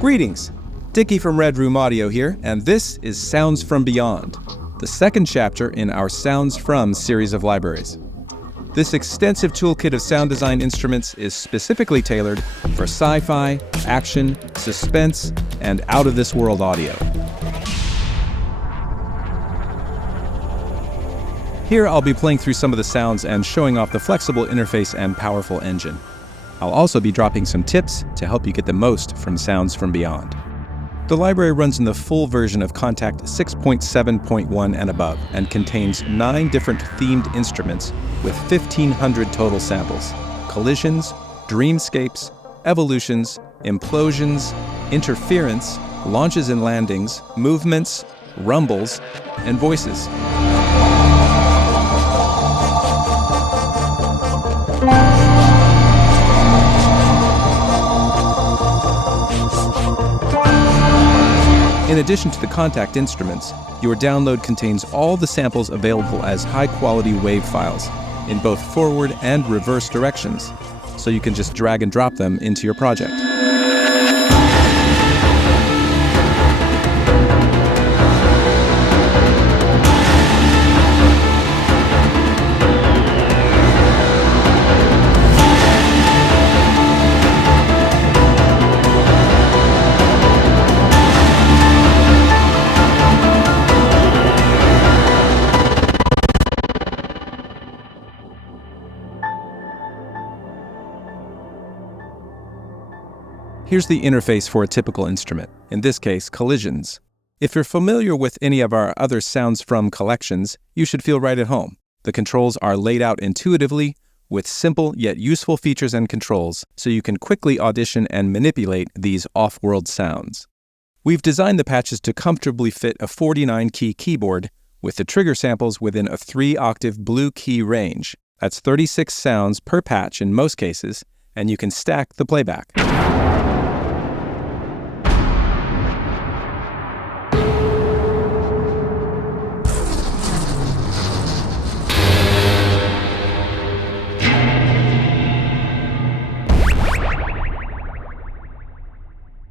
Greetings! Dickie from Red Room Audio here, and this is Sounds from Beyond, the second chapter in our Sounds From series of libraries. This extensive toolkit of sound design instruments is specifically tailored for sci-fi, action, suspense, and out-of-this-world audio. Here I'll be playing through some of the sounds and showing off the flexible interface and powerful engine. I'll also be dropping some tips to help you get the most from Sounds from Beyond. The library runs in the full version of Contact 6.7.1 and above and contains 9 different themed instruments with 1,500 total samples: collisions, dreamscapes, evolutions, implosions, interference, launches and landings, movements, rumbles, and voices. In addition to the Contact instruments, your download contains all the samples available as high-quality WAV files in both forward and reverse directions, so you can just drag and drop them into your project. Here's the interface for a typical instrument, in this case, collisions. If you're familiar with any of our other Sounds From collections, you should feel right at home. The controls are laid out intuitively, with simple yet useful features and controls, so you can quickly audition and manipulate these off-world sounds. We've designed the patches to comfortably fit a 49-key keyboard, with the trigger samples within a 3-octave blue key range. That's 36 sounds per patch in most cases, and you can stack the playback.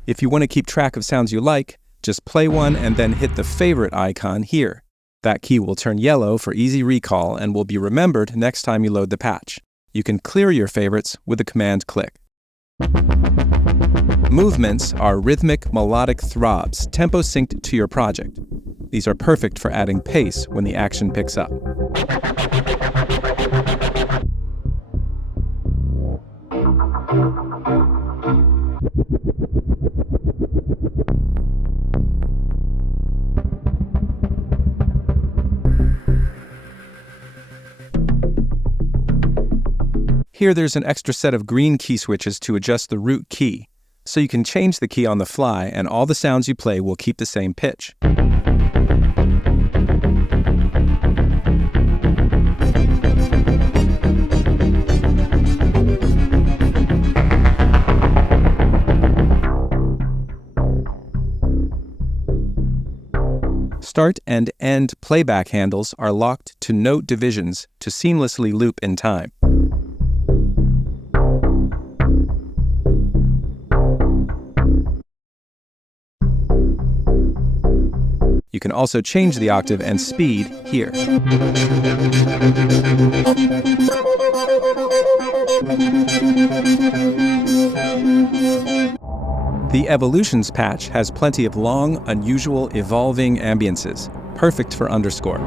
If you want to keep track of sounds you like, just play one and then hit the favorite icon here. That key will turn yellow for easy recall and will be remembered next time you load the patch. You can clear your favorites with a command click. Movements are rhythmic, melodic throbs, tempo synced to your project. These are perfect for adding pace when the action picks up. Here there's an extra set of green key switches to adjust the root key, so you can change the key on the fly and all the sounds you play will keep the same pitch. Start and end playback handles are locked to note divisions to seamlessly loop in time. You can also change the octave and speed here. The Evolutions patch has plenty of long, unusual, evolving ambiances, perfect for underscore.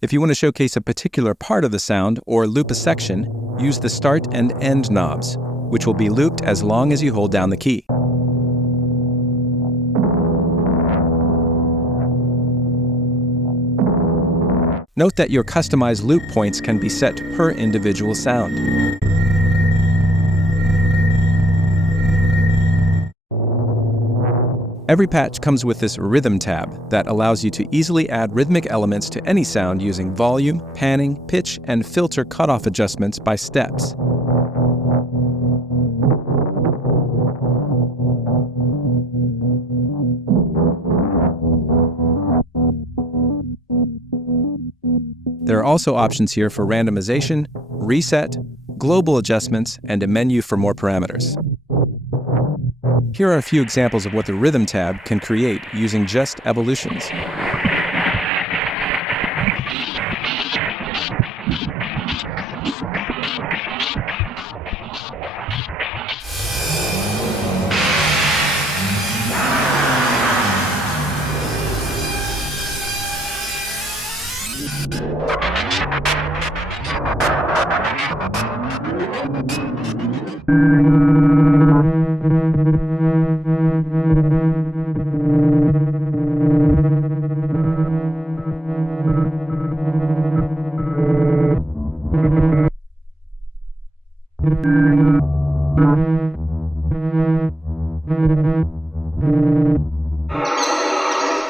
If you want to showcase a particular part of the sound or loop a section, use the start and end knobs, which will be looped as long as you hold down the key. Note that your customized loop points can be set per individual sound. Every patch comes with this rhythm tab that allows you to easily add rhythmic elements to any sound using volume, panning, pitch, and filter cutoff adjustments by steps. There are also options here for randomization, reset, global adjustments, and a menu for more parameters. Here are a few examples of what the Rhythm tab can create using just evolutions.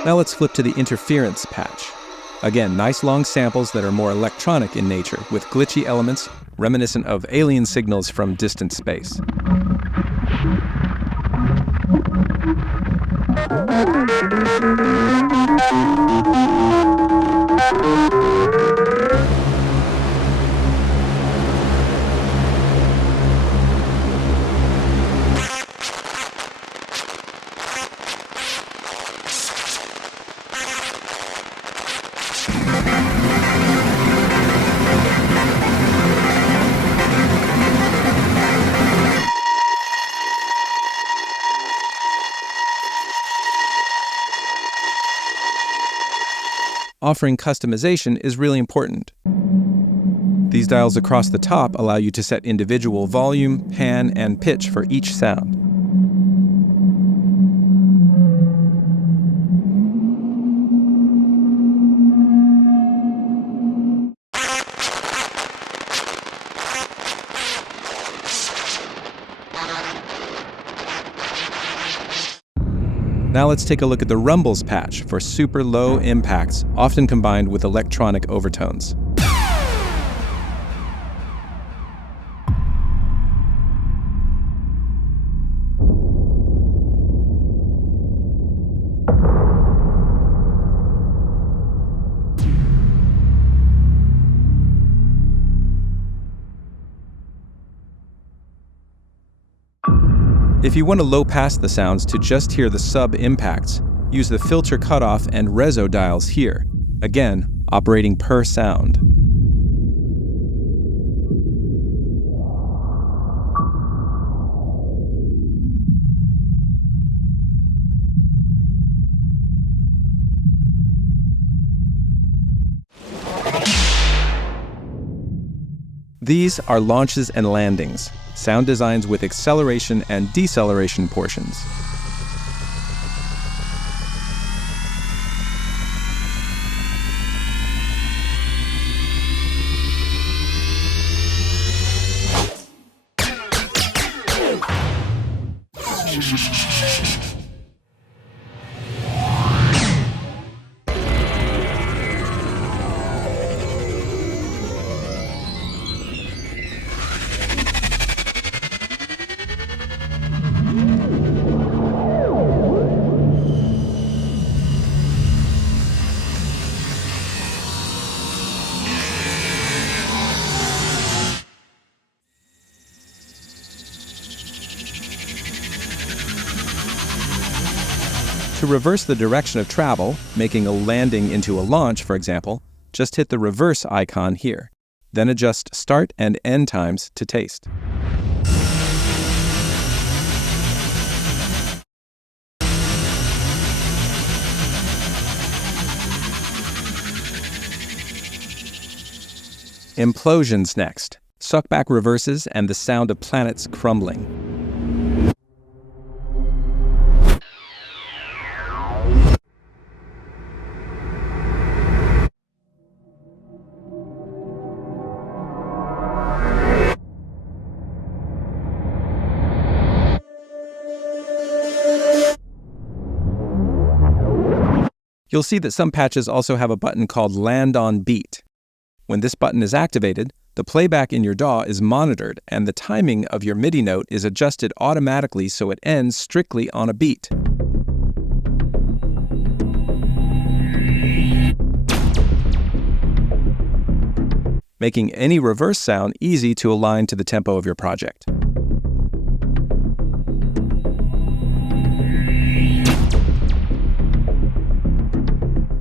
Now let's flip to the interference patch. Again, nice long samples that are more electronic in nature, with glitchy elements reminiscent of alien signals from distant space. Offering customization is really important. These dials across the top allow you to set individual volume, pan, and pitch for each sound. Now let's take a look at the rumbles patch for super low impacts, often combined with electronic overtones. If you want to low pass the sounds to just hear the sub-impacts, use the filter cutoff and reso dials here, again, operating per sound. These are launches and landings, sound designs with acceleration and deceleration portions. To reverse the direction of travel, making a landing into a launch, for example, just hit the reverse icon here. Then adjust start and end times to taste. Implosions next. Suck back reverses and the sound of planets crumbling. You'll see that some patches also have a button called Land on Beat. When this button is activated, the playback in your DAW is monitored and the timing of your MIDI note is adjusted automatically so it ends strictly on a beat. Making any reverse sound easy to align to the tempo of your project.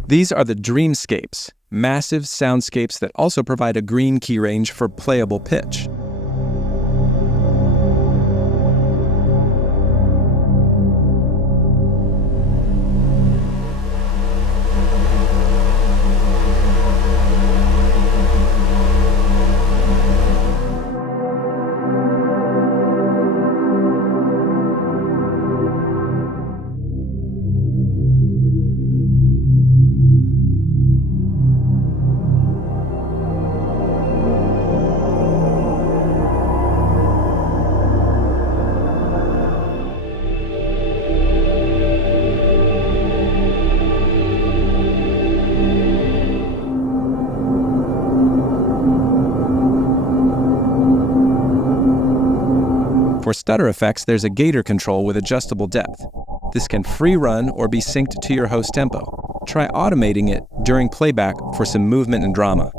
These are the Dreamscapes, massive soundscapes that also provide a green key range for playable pitch. For stutter effects, there's a gator control with adjustable depth. This can free run or be synced to your host tempo. Try automating it during playback for some movement and drama.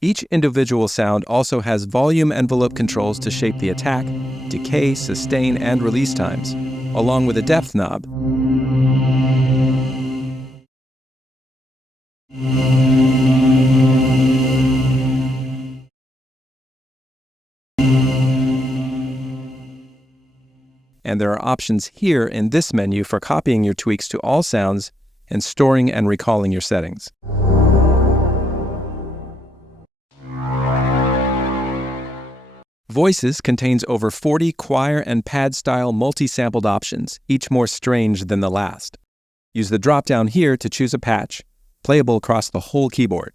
Each individual sound also has volume envelope controls to shape the attack, decay, sustain, and release times, along with a depth knob. And there are options here in this menu for copying your tweaks to all sounds and storing and recalling your settings. Voices contains over 40 choir and pad-style multi-sampled options, each more strange than the last. Use the drop-down here to choose a patch, playable across the whole keyboard.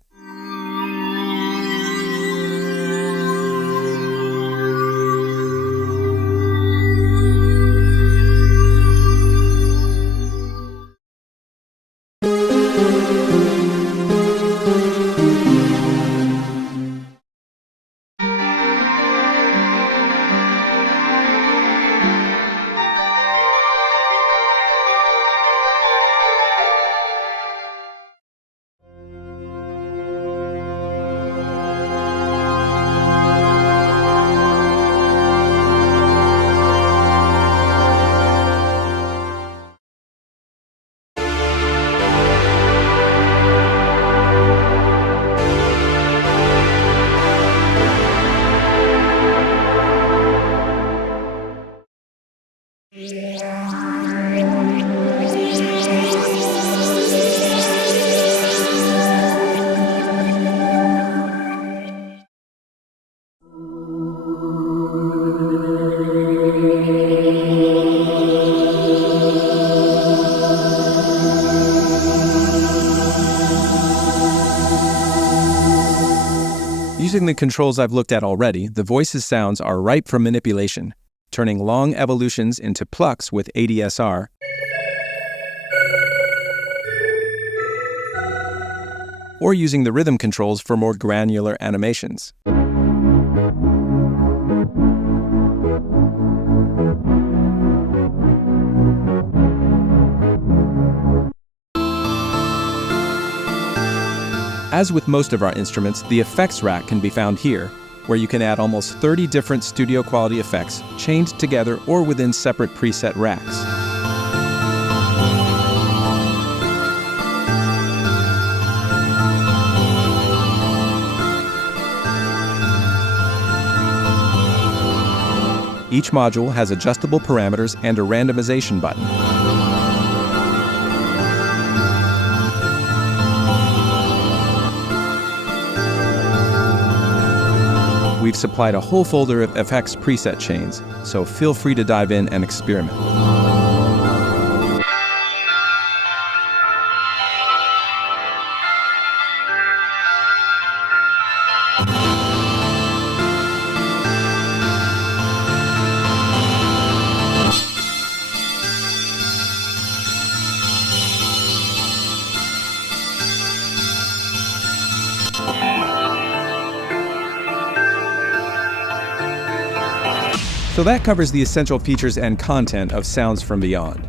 Using the controls I've looked at already, the voice's sounds are ripe for manipulation, turning long evolutions into plucks with ADSR, or using the rhythm controls for more granular animations. As with most of our instruments, the effects rack can be found here, where you can add almost 30 different studio quality effects chained together or within separate preset racks. Each module has adjustable parameters and a randomization button. We've supplied a whole folder of FX preset chains, so feel free to dive in and experiment. So that covers the essential features and content of Sounds from Beyond.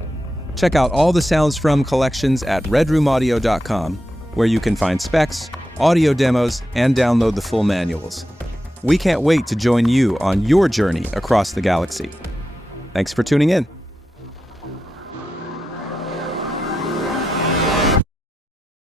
Check out all the Sounds From collections at redroomaudio.com, where you can find specs, audio demos, and download the full manuals. We can't wait to join you on your journey across the galaxy. Thanks for tuning in.